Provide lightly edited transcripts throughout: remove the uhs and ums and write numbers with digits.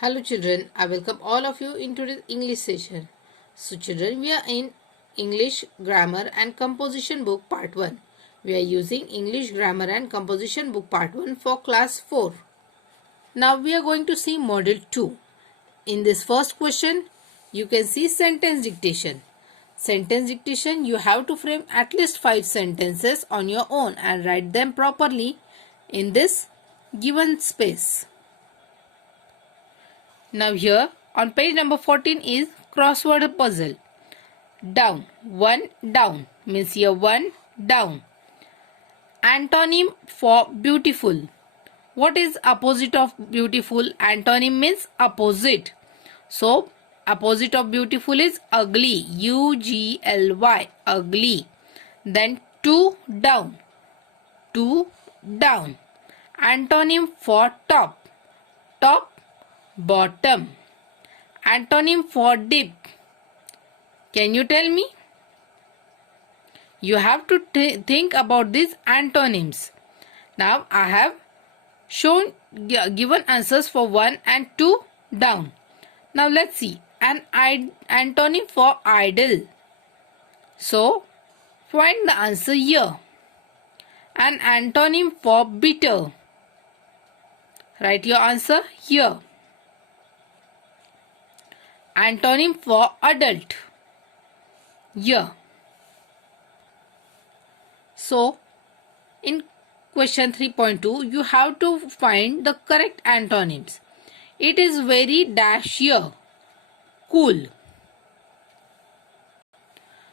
Hello children, I welcome all of you into the English session. So children, we are in English Grammar and Composition book part 1. We are using English Grammar and Composition book part 1 for class 4. Now we are going to see model 2. In this first question, you can see sentence dictation. Sentence dictation, you have to frame at least 5 sentences on your own and write them properly in this given space. Now here on page number 14 is crossword puzzle. Down, one down means here one down. Antonym for beautiful. What is opposite of beautiful? Antonym means opposite. So opposite of beautiful is ugly. UGLY, ugly. Then two down. Two down. Antonym for top. Top, bottom. Antonym for deep. Can you tell me? You have to think about these antonyms. Now I have given answers for 1 and 2 down. Now let's see. An antonym for idle. So find the answer here. An antonym for bitter. Write your answer here. Antonym for adult. Here. So, in question 3.2, you have to find the correct antonyms. It is very dash here. Cool.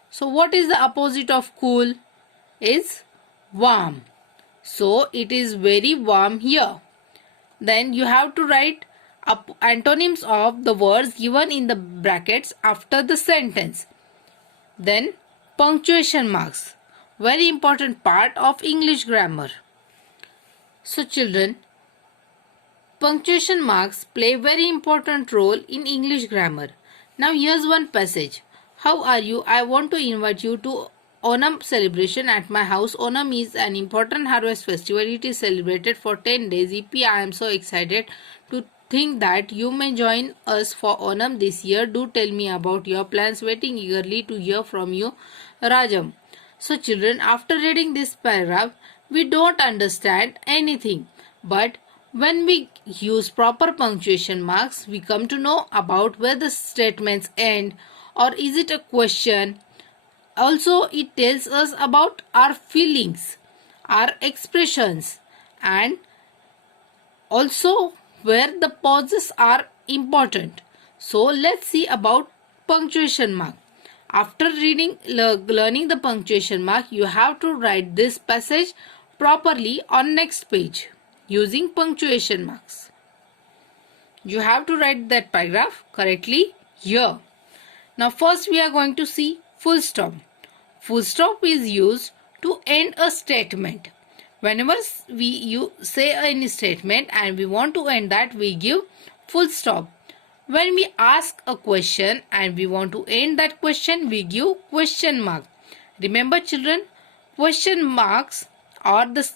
So, what is the opposite of cool? Is warm. So, it is very warm here. Then you have to write antonyms of the words given in the brackets after the sentence. Then punctuation marks. Very important part of English grammar. So children, punctuation marks play very important role in English grammar. Now here's one passage. How are you? I want to invite you to Onam celebration at my house. Onam is an important harvest festival. It is celebrated for 10 days. Yippee, I am so excited to think that you may join us for Onam this year. Do tell me about your plans. Waiting eagerly to hear from you, Rajam. So children, after reading this paragraph, we don't understand anything. But when we use proper punctuation marks, we come to know about where the statements end, or is it a question. Also, it tells us about our feelings, our expressions, and also where the pauses are important. So let's see about punctuation mark. After learning the punctuation mark, you have to write this passage properly on next page using punctuation marks. You have to write that paragraph correctly here. Now first we are going to see full stop. Full stop is used to end a statement. Whenever we say any statement and we want to end that, we give full stop. When we ask a question and we want to end that question, we give question mark. Remember children, question marks or the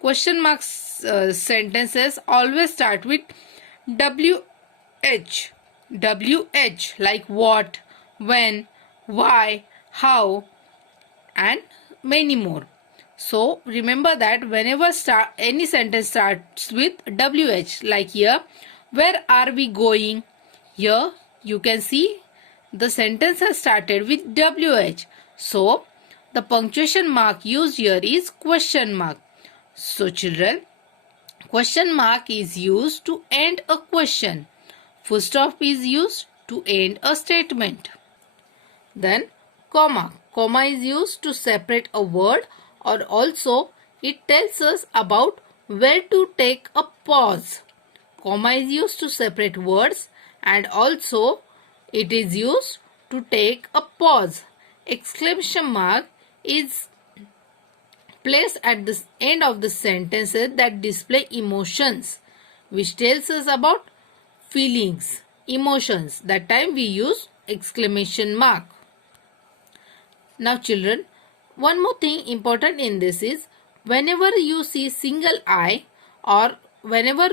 question marks sentences always start with WH. WH like what, when, why, how, and many more. So remember that whenever any sentence starts with WH, like here, where are we going? Here you can see the sentence has started with WH. So the punctuation mark used here is question mark. So children, question mark is used to end a question. Full stop is used to end a statement. Then comma. Comma is used to separate a word, or also it tells us about where to take a pause. Comma is used to separate words, and also it is used to take a pause. Exclamation mark is placed at the end of the sentences that display emotions, which tells us about feelings, emotions. That time we use exclamation mark. Now children, one more thing important in this is, whenever you see single I or whenever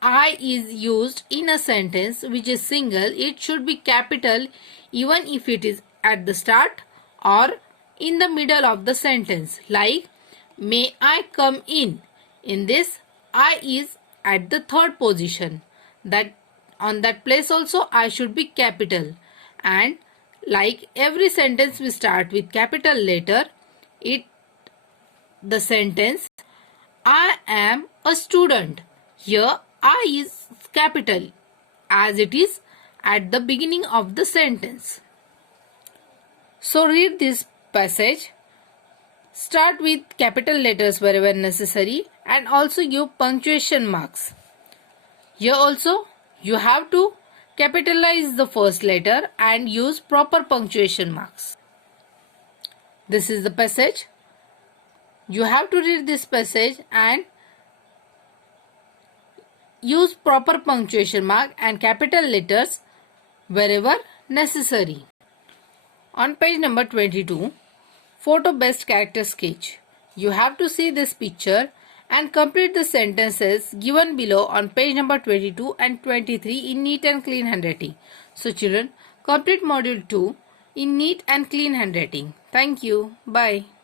I is used in a sentence which is single, it should be capital even if it is at the start or in the middle of the sentence. Like, may I come in? In this, I is at the third position. That on that place also I should be capital. And like every sentence we start with capital letter, the sentence I am a student. Here I is capital as it is at the beginning of the sentence. So read this passage. Start with capital letters wherever necessary and also give punctuation marks. Here also you have to capitalize the first letter and use proper punctuation marks. This is the passage. You have to read this passage and use proper punctuation mark and capital letters wherever necessary. On page number 22, photo based character sketch. You have to see this picture and complete the sentences given below on page number 22 and 23 in neat and clean handwriting. So children, complete module 2 in neat and clean handwriting. Thank you. Bye.